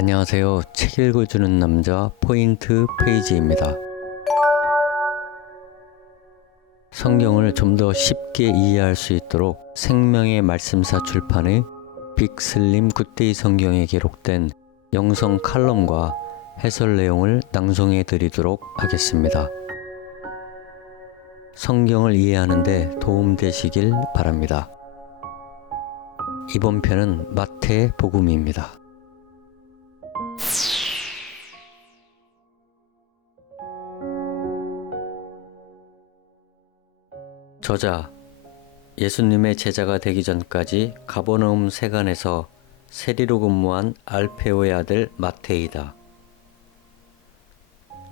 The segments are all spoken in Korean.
안녕하세요. 책 읽어주는 남자 포인트 페이지입니다. 성경을 좀 더 쉽게 이해할 수 있도록 생명의 말씀사 출판의 빅슬림 굿데이 성경에 기록된 영성 칼럼과 해설 내용을 낭송해 드리도록 하겠습니다. 성경을 이해하는 데 도움되시길 바랍니다. 이번 편은 마태 복음입니다. 저자, 예수님의 제자가 되기 전까지 가버나움 세관에서 세리로 근무한 알페오의 아들 마태이다.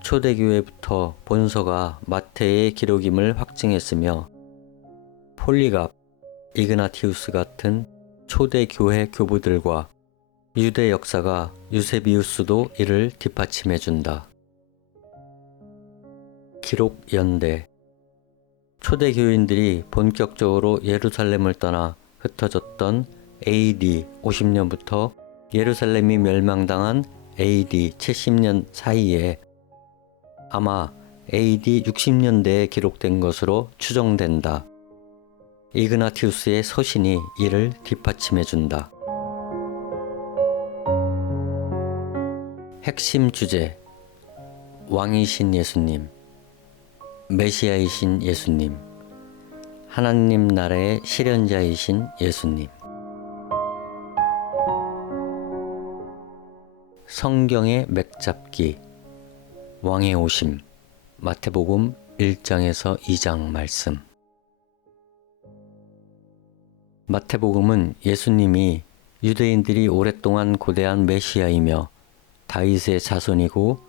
초대교회부터 본서가 마태의 기록임을 확증했으며 폴리갑, 이그나티우스 같은 초대교회 교부들과 유대 역사가 유세비우스도 이를 뒷받침해준다. 기록 연대 초대교인들이 본격적으로 예루살렘을 떠나 흩어졌던 AD 50년부터 예루살렘이 멸망당한 AD 70년 사이에 아마 AD 60년대에 기록된 것으로 추정된다. 이그나티우스의 서신이 이를 뒷받침해준다. 핵심 주제: 왕이신 예수님, 메시아이신 예수님, 하나님 나라의 실현자이신 예수님. 성경의 맥잡기, 왕의 오심, 마태복음 1장에서 2장 말씀. 마태복음은 예수님이 유대인들이 오랫동안 고대한 메시아이며 다윗의 자손이고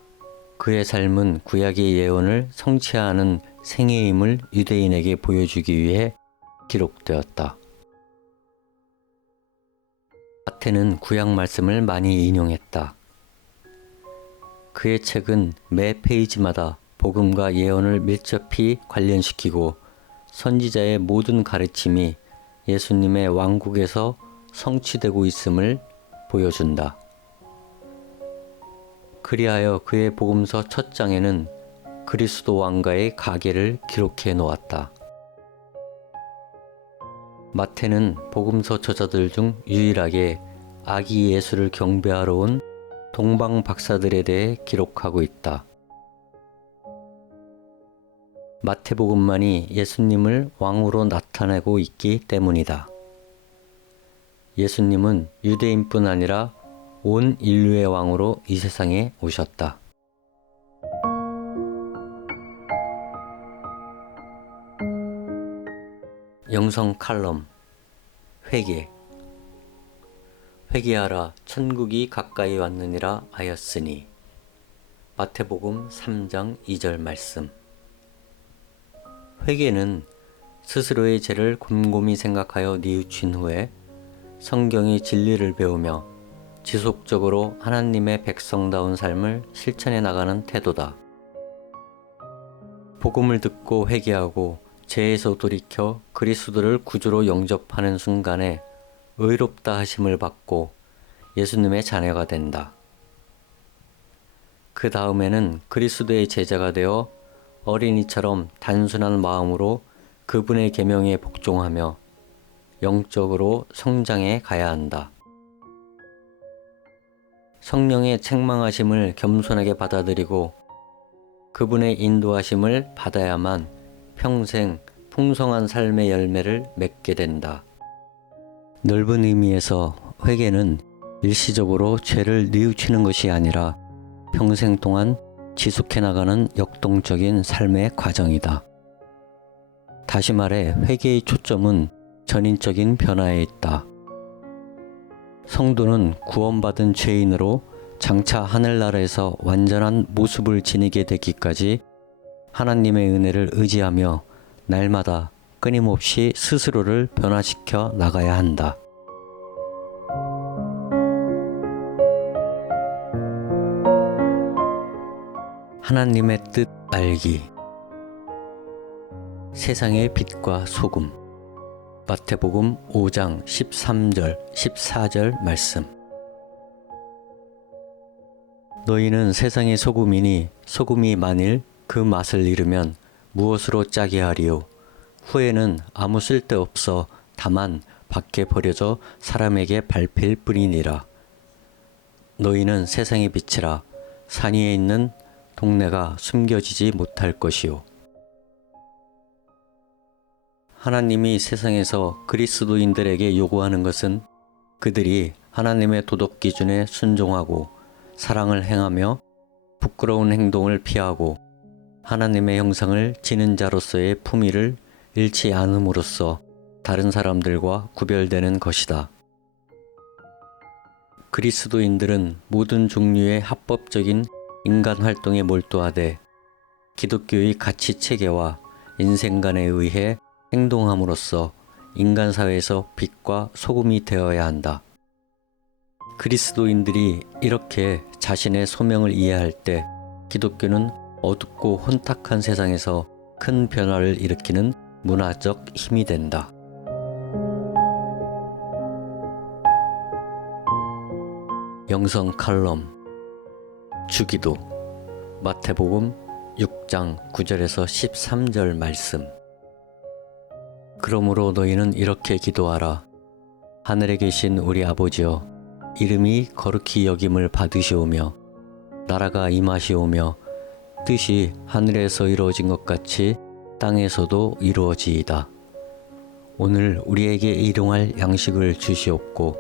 그의 삶은 구약의 예언을 성취하는 생애임을 유대인에게 보여주기 위해 기록되었다. 마태는 구약 말씀을 많이 인용했다. 그의 책은 매 페이지마다 복음과 예언을 밀접히 관련시키고 선지자의 모든 가르침이 예수님의 왕국에서 성취되고 있음을 보여준다. 그리하여 그의 복음서 첫 장에는 그리스도 왕과의 가계를 기록해 놓았다. 마태는 복음서 저자들 중 유일하게 아기 예수를 경배하러 온 동방 박사들에 대해 기록하고 있다. 마태복음만이 예수님을 왕으로 나타내고 있기 때문이다. 예수님은 유대인뿐 아니라 온 인류의 왕으로 이 세상에 오셨다. 영성 칼럼, 회개하라 천국이 가까이 왔느니라 하였으니. 마태복음 3장 2절 말씀. 회개는 스스로의 죄를 곰곰이 생각하여 뉘우친 후에 성경의 진리를 배우며 지속적으로 하나님의 백성다운 삶을 실천해 나가는 태도다. 복음을 듣고 회개하고 죄에서 돌이켜 그리스도를 구주로 영접하는 순간에 의롭다 하심을 받고 예수님의 자녀가 된다. 그 다음에는 그리스도의 제자가 되어 어린이처럼 단순한 마음으로 그분의 계명에 복종하며 영적으로 성장해 가야 한다. 성령의 책망하심을 겸손하게 받아들이고 그분의 인도하심을 받아야만 평생 풍성한 삶의 열매를 맺게 된다. 넓은 의미에서 회개는 일시적으로 죄를 뉘우치는 것이 아니라 평생 동안 지속해 나가는 역동적인 삶의 과정이다. 다시 말해 회개의 초점은 전인적인 변화에 있다. 성도는 구원받은 죄인으로 장차 하늘나라에서 완전한 모습을 지니게 되기까지 하나님의 은혜를 의지하며 날마다 끊임없이 스스로를 변화시켜 나가야 한다. 하나님의 뜻 알기. 세상의 빛과 소금. 마태복음 5장 13절 14절 말씀. 너희는 세상의 소금이니 소금이 만일 그 맛을 잃으면 무엇으로 짜게 하리요? 후에는 아무 쓸데없어 다만 밖에 버려져 사람에게 밟힐 뿐이니라. 너희는 세상의 빛이라. 산 위에 있는 동네가 숨겨지지 못할 것이요. 하나님이 세상에서 그리스도인들에게 요구하는 것은 그들이 하나님의 도덕 기준에 순종하고 사랑을 행하며 부끄러운 행동을 피하고 하나님의 형상을 지닌 자로서의 품위를 잃지 않음으로써 다른 사람들과 구별되는 것이다. 그리스도인들은 모든 종류의 합법적인 인간 활동에 몰두하되 기독교의 가치 체계와 인생관에 의해 행동함으로써 인간 사회에서 빛과 소금이 되어야 한다. 그리스도인들이 이렇게 자신의 소명을 이해할 때 기독교는 어둡고 혼탁한 세상에서 큰 변화를 일으키는 문화적 힘이 된다. 영성 칼럼 주기도 마태복음 6장 9절에서 13절 말씀. 그러므로 너희는 이렇게 기도하라. 하늘에 계신 우리 아버지여, 이름이 거룩히 여김을 받으시오며 나라가 임하시오며 뜻이 하늘에서 이루어진 것 같이 땅에서도 이루어지이다. 오늘 우리에게 일용할 양식을 주시옵고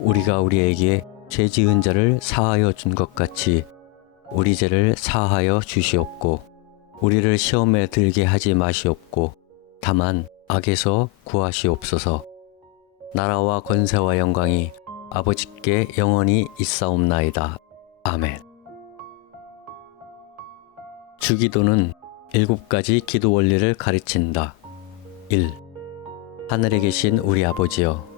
우리가 우리에게 죄 지은 자를 사하여 준 것 같이 우리 죄를 사하여 주시옵고 우리를 시험에 들게 하지 마시옵고 다만 악에서 구하시옵소서. 나라와 권세와 영광이 아버지께 영원히 있사옵나이다. 아멘. 주기도는 7가지 기도 원리를 가르친다. 1. 하늘에 계신 우리 아버지여.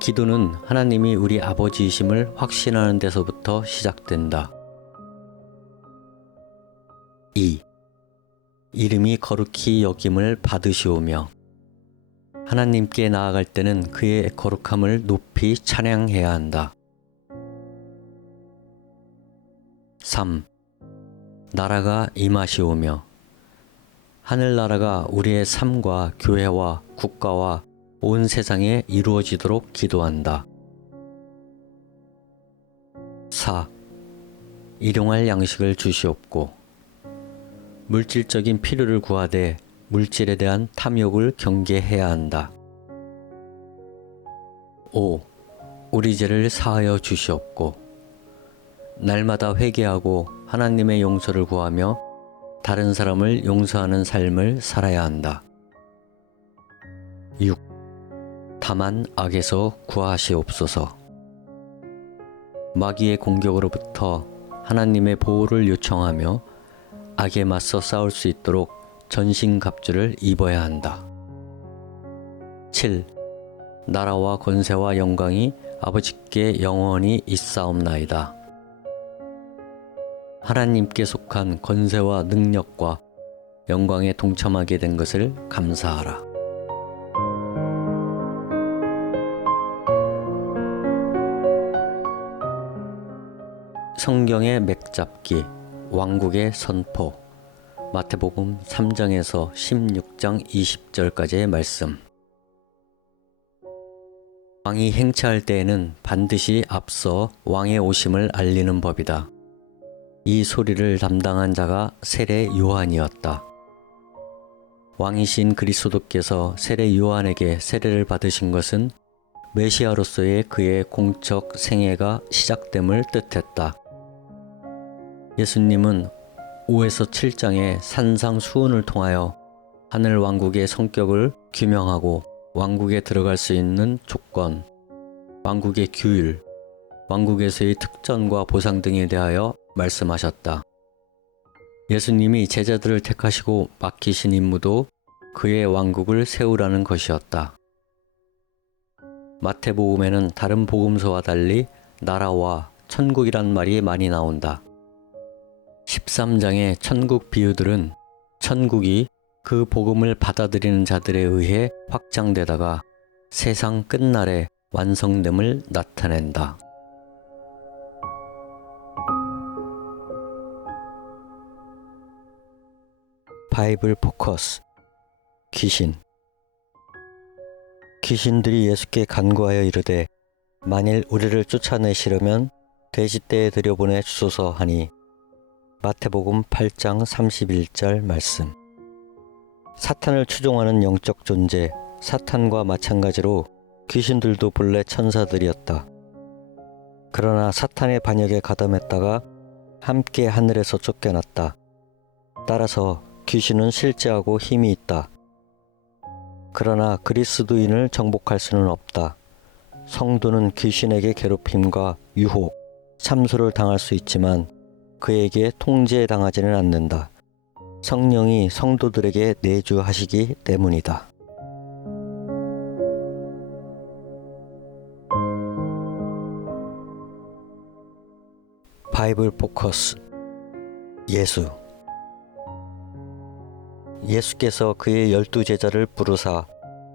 기도는 하나님이 우리 아버지이심을 확신하는 데서부터 시작된다. 2. 이름이 거룩히 여김을 받으시오며. 하나님께 나아갈 때는 그의 거룩함을 높이 찬양해야 한다. 3. 나라가 임하시오며. 하늘나라가 우리의 삶과 교회와 국가와 온 세상에 이루어지도록 기도한다. 4. 일용할 양식을 주시옵고. 물질적인 필요를 구하되 물질에 대한 탐욕을 경계해야 한다. 5. 우리 죄를 사하여 주시옵고. 날마다 회개하고 하나님의 용서를 구하며 다른 사람을 용서하는 삶을 살아야 한다. 6. 다만 악에서 구하시옵소서. 마귀의 공격으로부터 하나님의 보호를 요청하며 악에 맞서 싸울 수 있도록 전신갑주를 입어야 한다. 7. 나라와 권세와 영광이 아버지께 영원히 있사옵나이다. 하나님께 속한 권세와 능력과 영광에 동참하게 된 것을 감사하라. 성경의 맥잡기, 왕국의 선포. 마태복음 3장에서 16장 20절까지의 말씀. 왕이 행차할 때에는 반드시 앞서 왕의 오심을 알리는 법이다. 이 소리를 담당한 자가 세례 요한이었다. 왕이신 그리스도께서 세례 요한에게 세례를 받으신 것은 메시아로서의 그의 공적 생애가 시작됨을 뜻했다. 예수님은 5에서 7장의 산상수훈을 통하여 하늘 왕국의 성격을 규명하고 왕국에 들어갈 수 있는 조건, 왕국의 규율, 왕국에서의 특전과 보상 등에 대하여 말씀하셨다. 예수님이 제자들을 택하시고 맡기신 임무도 그의 왕국을 세우라는 것이었다. 마태복음에는 다른 복음서와 달리 나라와 천국이란 말이 많이 나온다. 13장의 천국 비유들은 천국이 그 복음을 받아들이는 자들에 의해 확장되다가 세상 끝날에 완성됨을 나타낸다. 바이블 포커스. 귀신. 귀신들이 예수께 간구하여 이르되 만일 우리를 쫓아내시려면 돼지떼에 들여보내 주소서 하니 마태복음 8장 31절 말씀. 사탄을 추종하는 영적 존재 사탄과 마찬가지로 귀신들도 본래 천사들이었다. 그러나 사탄의 반역에 가담했다가 함께 하늘에서 쫓겨났다. 따라서 귀신은 실제하고 힘이 있다. 그러나 그리스도인을 정복할 수는 없다. 성도는 귀신에게 괴롭힘과 유혹, 참소를 당할 수 있지만 그에게 통제당하지는 않는다. 성령이 성도들에게 내주하시기 때문이다. 바이블 포커스. 예수. 예수께서 그의 12제자를 부르사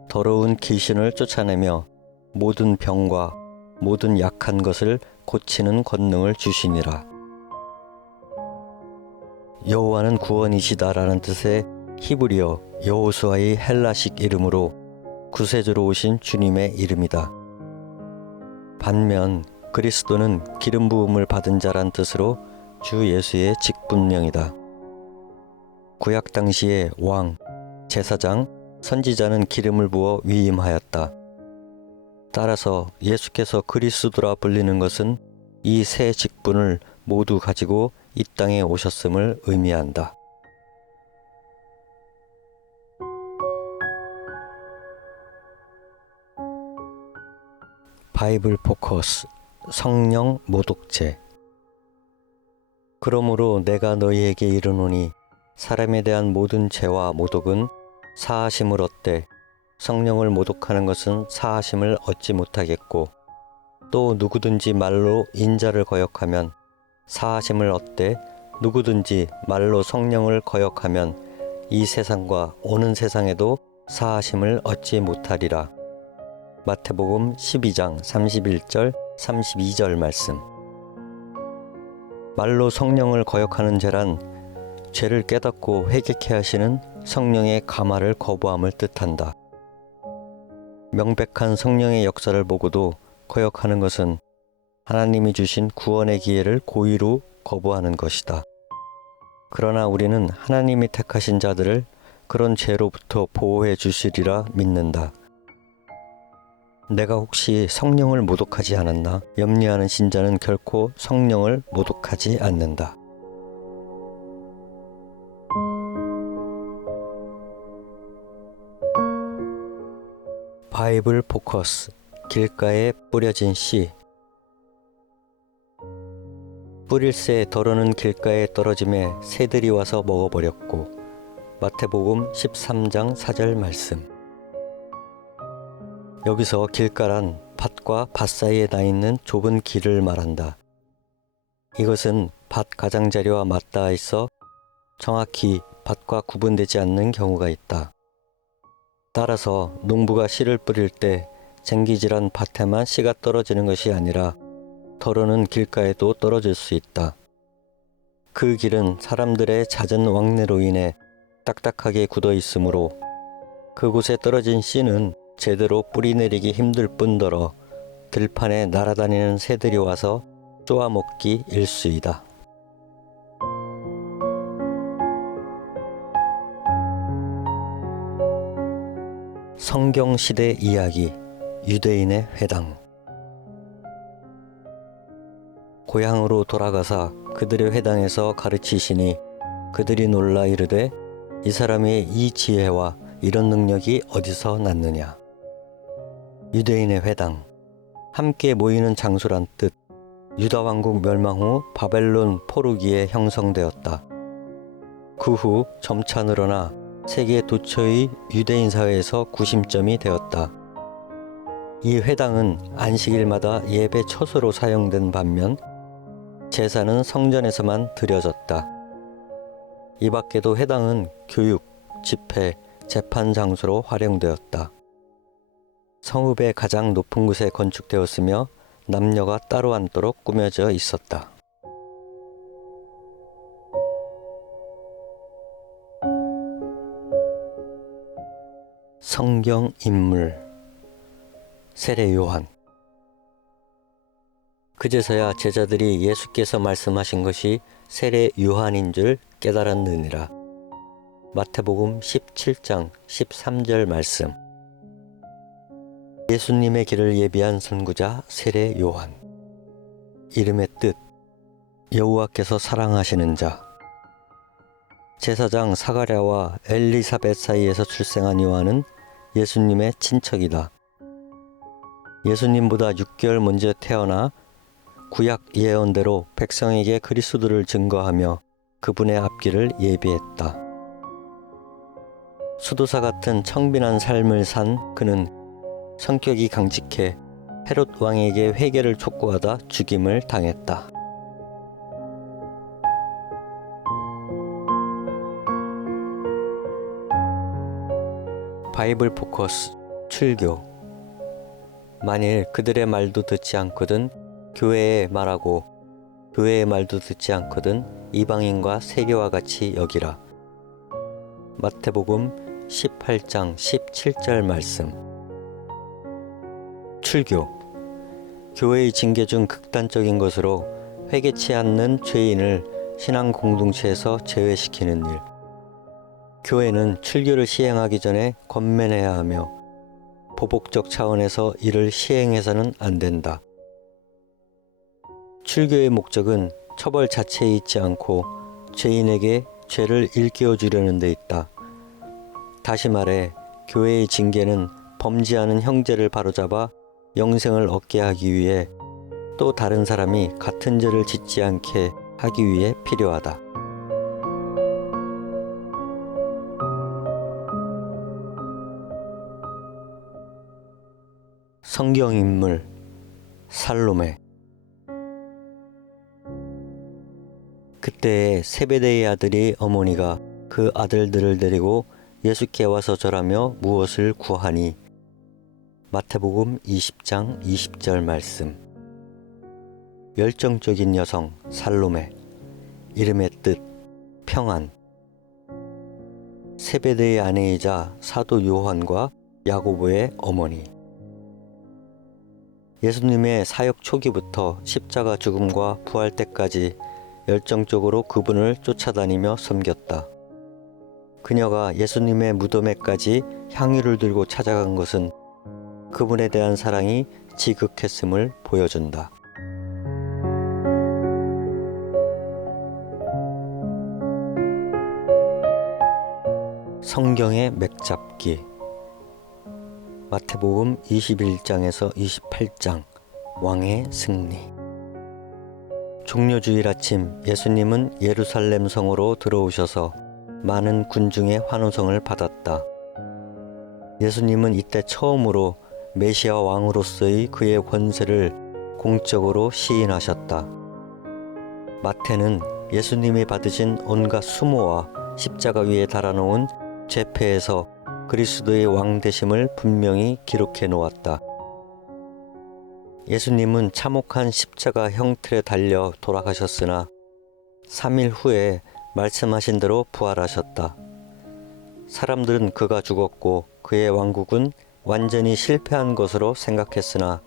더러운 귀신을 쫓아내며 모든 병과 모든 약한 것을 고치는 권능을 주시니라. 여호와는 구원이시다라는 뜻의 히브리어 여호수아의 헬라식 이름으로 구세주로 오신 주님의 이름이다. 반면 그리스도는 기름 부음을 받은 자란 뜻으로 주 예수의 직분명이다. 구약 당시의 왕, 제사장, 선지자는 기름을 부어 위임하였다. 따라서 예수께서 그리스도라 불리는 것은 이 세 직분을 모두 가지고 이 땅에 오셨음을 의미한다. 바이블 포커스. 성령 모독죄. 그러므로 내가 너희에게 이르노니 사람에 대한 모든 죄와 모독은 사하심을 얻되 성령을 모독하는 것은 사하심을 얻지 못하겠고 또 누구든지 말로 인자를 거역하면 사하심을 얻되 누구든지 말로 성령을 거역하면 이 세상과 오는 세상에도 사하심을 얻지 못하리라. 마태복음 12장 31절 32절 말씀. 말로 성령을 거역하는 죄란 죄를 깨닫고 회개케 하시는 성령의 감화를 거부함을 뜻한다. 명백한 성령의 역사를 보고도 거역하는 것은 하나님이 주신 구원의 기회를 고의로 거부하는 것이다. 그러나 우리는 하나님이 택하신 자들을 그런 죄로부터 보호해 주시리라 믿는다. 내가 혹시 성령을 모독하지 않았나? 염려하는 신자는 결코 성령을 모독하지 않는다. 바이블 포커스. 길가에 뿌려진 씨. 뿌릴새 덜어는 길가에 떨어짐에 새들이 와서 먹어버렸고. 마태복음 13장 4절 말씀. 여기서 길가란 밭과 밭 사이에 나 있는 좁은 길을 말한다. 이것은 밭 가장자리와 맞닿아 있어 정확히 밭과 구분되지 않는 경우가 있다. 따라서 농부가 씨를 뿌릴 때 쟁기질한 밭에만 씨가 떨어지는 것이 아니라 덜어는 길가에도 떨어질 수 있다. 그 길은 사람들의 잦은 왕래로 인해 딱딱하게 굳어 있으므로 그곳에 떨어진 씨는 제대로 뿌리내리기 힘들 뿐더러 들판에 날아다니는 새들이 와서 쪼아먹기 일쑤이다. 성경시대 이야기. 유대인의 회당. 고향으로 돌아가사 그들의 회당에서 가르치시니 그들이 놀라 이르되 이 사람의 이 지혜와 이런 능력이 어디서 났느냐. 유대인의 회당. 함께 모이는 장소란 뜻. 유다 왕국 멸망 후 바벨론 포르기에 형성되었다. 그 후 점차 늘어나 세계 도처의 유대인 사회에서 구심점이 되었다. 이 회당은 안식일마다 예배 처소로 사용된 반면 제사는 성전에서만 드려졌다. 이 밖에도 회당은 교육, 집회, 재판 장소로 활용되었다. 성읍의 가장 높은 곳에 건축되었으며 남녀가 따로 앉도록 꾸며져 있었다. 성경 인물 세례 요한. 그제서야 제자들이 예수께서 말씀하신 것이 세례 요한인 줄 깨달았느니라. 마태복음 17장 13절 말씀. 예수님의 길을 예비한 선구자 세례 요한. 이름의 뜻, 여호와께서 사랑하시는 자. 제사장 사가랴와 엘리사벳 사이에서 출생한 요한은 예수님의 친척이다. 예수님보다 6개월 먼저 태어나 구약 예언대로 백성에게 그리스도를 증거하며 그분의 앞길을 예비했다. 수도사 같은 청빈한 삶을 산 그는 성격이 강직해 헤롯 왕에게 회개를 촉구하다 죽임을 당했다. 바이블 포커스 출교. 만일 그들의 말도 듣지 않거든 교회에 말하고 교회의 말도 듣지 않거든 이방인과 세리와 같이 여기라. 마태복음 18장 17절 말씀. 출교. 교회의 징계 중 극단적인 것으로 회개치 않는 죄인을 신앙 공동체에서 제외시키는 일. 교회는 출교를 시행하기 전에 권면해야 하며 보복적 차원에서 이를 시행해서는 안 된다. 출교의 목적은 처벌 자체에 있지 않고 죄인에게 죄를 일깨워 주려는 데 있다. 다시 말해 교회의 징계는 범죄하는 형제를 바로잡아 영생을 얻게 하기 위해 또 다른 사람이 같은 죄를 짓지 않게 하기 위해 필요하다. 성경 인물 살로메. 그때에 세베대의 아들이 어머니가 그 아들들을 데리고 예수께 와서 절하며 무엇을 구하니. 마태복음 20장 20절 말씀. 열정적인 여성 살로메. 이름의 뜻 평안. 세베대의 아내이자 사도 요한과 야고보의 어머니. 예수님의 사역 초기부터 십자가 죽음과 부활 때까지 열정적으로 그분을 쫓아다니며 섬겼다. 그녀가 예수님의 무덤에까지 향유를 들고 찾아간 것은 그분에 대한 사랑이 지극했음을 보여준다. 성경의 맥잡기. 마태복음 21장에서 28장 왕의 승리. 종려주일 아침 예수님은 예루살렘 성으로 들어오셔서 많은 군중의 환호성을 받았다. 예수님은 이때 처음으로 메시아 왕으로서의 그의 권세를 공적으로 시인하셨다. 마태는 예수님이 받으신 온갖 수모와 십자가 위에 달아놓은 죄패에서 그리스도의 왕 되심을 분명히 기록해 놓았다. 예수님은 참혹한 십자가 형틀에 달려 돌아가셨으나 3일 후에 말씀하신 대로 부활하셨다. 사람들은 그가 죽었고 그의 왕국은 완전히 실패한 것으로 생각했으나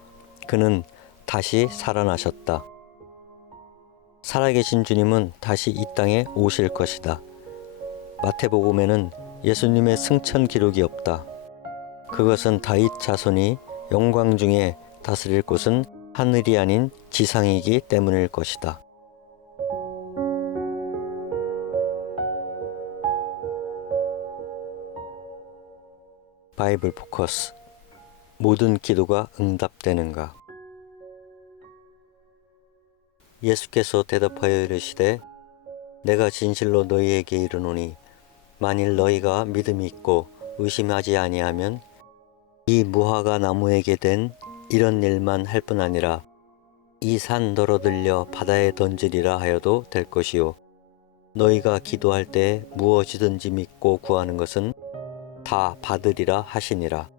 그는 다시 살아나셨다. 살아계신 주님은 다시 이 땅에 오실 것이다. 마태복음에는 예수님의 승천 기록이 없다. 그것은 다윗 자손이 영광 중에 다스릴 곳은 하늘이 아닌 지상이기 때문일 것이다. 바이블 포커스. 모든 기도가 응답되는가. 예수께서 대답하여 이르시되 내가 진실로 너희에게 이르노니 만일 너희가 믿음이 있고 의심하지 아니하면 이 무화과 나무에게 된 이런 일만 할 뿐 아니라 이 산 널어들려 바다에 던지리라 하여도 될 것이요 너희가 기도할 때 무엇이든지 믿고 구하는 것은 다 받으리라 하시니라.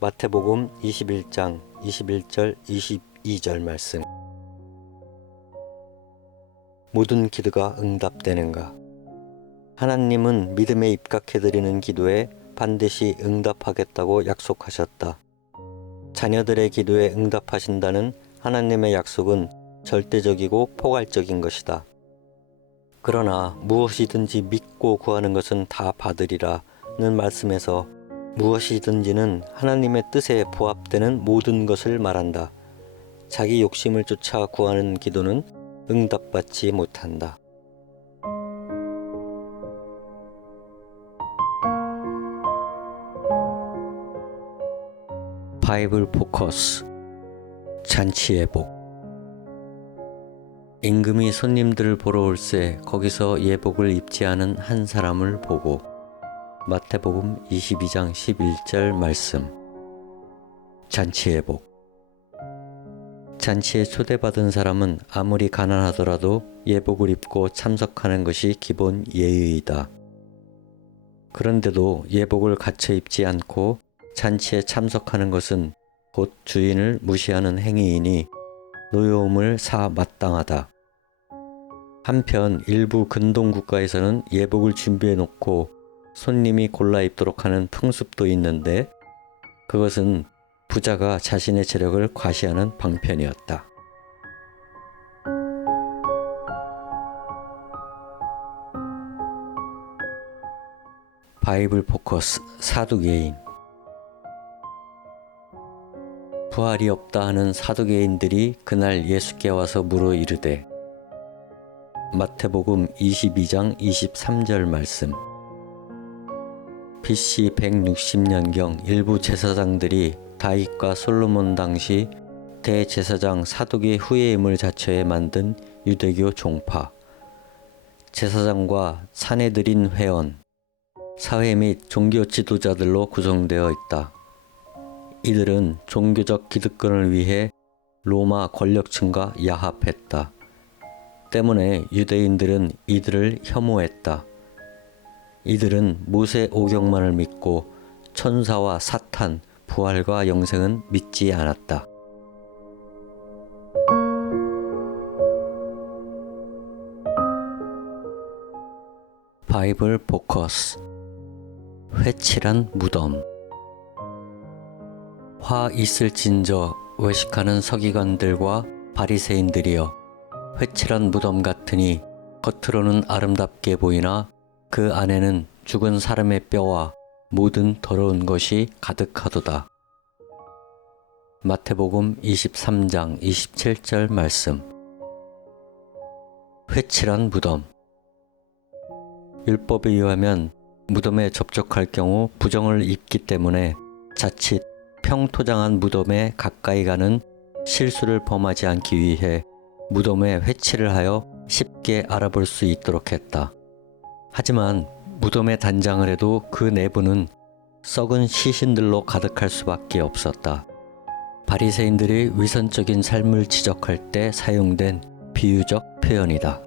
마태복음 21장 21절 22절 말씀. 모든 기도가 응답되는가. 하나님은 믿음에 입각해드리는 기도에 반드시 응답하겠다고 약속하셨다. 자녀들의 기도에 응답하신다는 하나님의 약속은 절대적이고 포괄적인 것이다. 그러나 무엇이든지 믿고 구하는 것은 다 받으리라는 말씀에서 무엇이든지는 하나님의 뜻에 부합되는 모든 것을 말한다. 자기 욕심을 쫓아 구하는 기도는 응답받지 못한다. 바이블 포커스 잔치 예복. 임금이 손님들을 보러 올새 거기서 예복을 입지 않은 한 사람을 보고. 마태복음 22장 11절 말씀. 잔치 예복. 잔치에 초대받은 사람은 아무리 가난하더라도 예복을 입고 참석하는 것이 기본 예의이다. 그런데도 예복을 갖춰 입지 않고 잔치에 참석하는 것은 곧 주인을 무시하는 행위이니 노여움을 사 마땅하다. 한편 일부 근동 국가에서는 예복을 준비해 놓고 손님이 골라 입도록 하는 풍습도 있는데 그것은 부자가 자신의 재력을 과시하는 방편이었다. 바이블 포커스 사두개인. 부활이 없다 하는 사두개인들이 그날 예수께 와서 물어 이르되. 마태복음 22장 23절 말씀. BC 160년경 일부 제사장들이 다윗과 솔로몬 당시 대제사장 사두개 후예임을 자처해 만든 유대교 종파, 제사장과 사내들인 회원, 사회 및 종교 지도자들로 구성되어 있다. 이들은 종교적 기득권을 위해 로마 권력층과 야합했다. 때문에 유대인들은 이들을 혐오했다. 이들은 모세 오경만을 믿고 천사와 사탄, 부활과 영생은 믿지 않았다. 바이블 포커스 회칠한 무덤. 화 있을진저 외식하는 서기관들과 바리새인들이여, 회칠한 무덤 같으니 겉으로는 아름답게 보이나 그 안에는 죽은 사람의 뼈와 모든 더러운 것이 가득하도다. 마태복음 23장 27절 말씀. 회칠한 무덤. 율법에 의하면 무덤에 접촉할 경우 부정을 입기 때문에 자칫 평토장한 무덤에 가까이 가는 실수를 범하지 않기 위해 무덤에 회칠을 하여 쉽게 알아볼 수 있도록 했다. 하지만 무덤에 단장을 해도 그 내부는 썩은 시신들로 가득할 수밖에 없었다. 바리새인들이 위선적인 삶을 지적할 때 사용된 비유적 표현이다.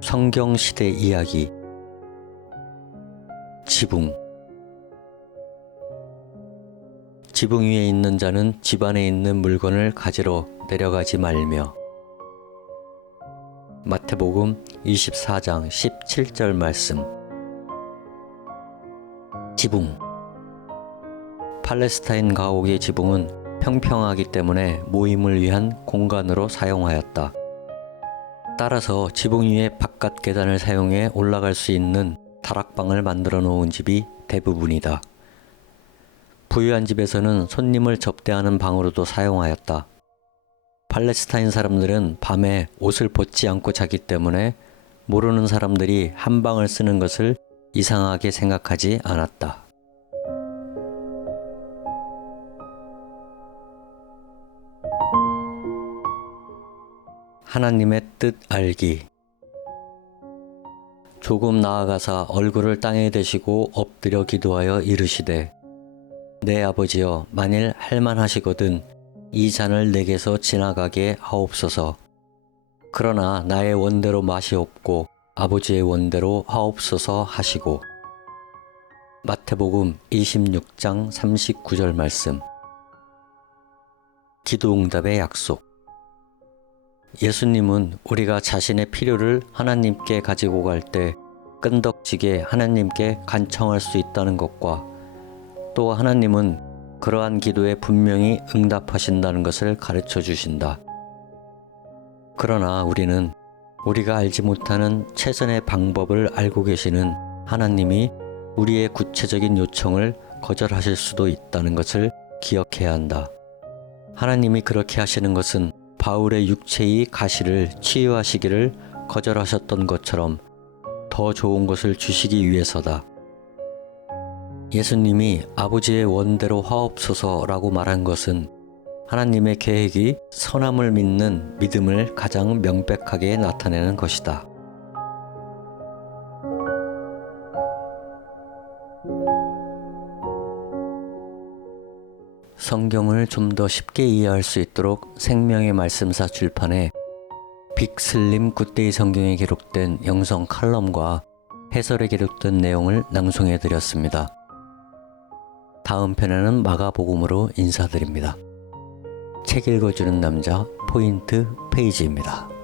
성경시대 이야기. 지붕. 지붕 위에 있는 자는 집안에 있는 물건을 가지러 내려가지 말며. 마태복음 24장 17절 말씀. 지붕. 팔레스타인 가옥의 지붕은 평평하기 때문에 모임을 위한 공간으로 사용하였다. 따라서 지붕 위에 바깥 계단을 사용해 올라갈 수 있는 다락방을 만들어 놓은 집이 대부분이다. 부유한 집에서는 손님을 접대하는 방으로도 사용하였다. 팔레스타인 사람들은 밤에 옷을 벗지 않고 자기 때문에 모르는 사람들이 한 방을 쓰는 것을 이상하게 생각하지 않았다. 하나님의 뜻 알기. 조금 나아가사 얼굴을 땅에 대시고 엎드려 기도하여 이르시되, 내 아버지여, 만일 할만하시거든 이 잔을 내게서 지나가게 하옵소서. 그러나 나의 원대로 맛이 없고 아버지의 원대로 하옵소서 하시고. 마태복음 26장 39절 말씀. 기도응답의 약속. 예수님은 우리가 자신의 필요를 하나님께 가지고 갈 때 끈덕지게 하나님께 간청할 수 있다는 것과 또 하나님은 그러한 기도에 분명히 응답하신다는 것을 가르쳐 주신다. 그러나 우리는 우리가 알지 못하는 최선의 방법을 알고 계시는 하나님이 우리의 구체적인 요청을 거절하실 수도 있다는 것을 기억해야 한다. 하나님이 그렇게 하시는 것은 바울의 육체의 가시를 치유하시기를 거절하셨던 것처럼 더 좋은 것을 주시기 위해서다. 예수님이 아버지의 원대로 하옵소서라고 말한 것은 하나님의 계획이 선함을 믿는 믿음을 가장 명백하게 나타내는 것이다. 성경을 좀 더 쉽게 이해할 수 있도록 생명의 말씀사 출판에 빅슬림 굿데이 성경에 기록된 영성 칼럼과 해설에 기록된 내용을 낭송해 드렸습니다. 다음 편에는 마가복음으로 인사드립니다. 책 읽어주는 남자 포인트 페이지입니다.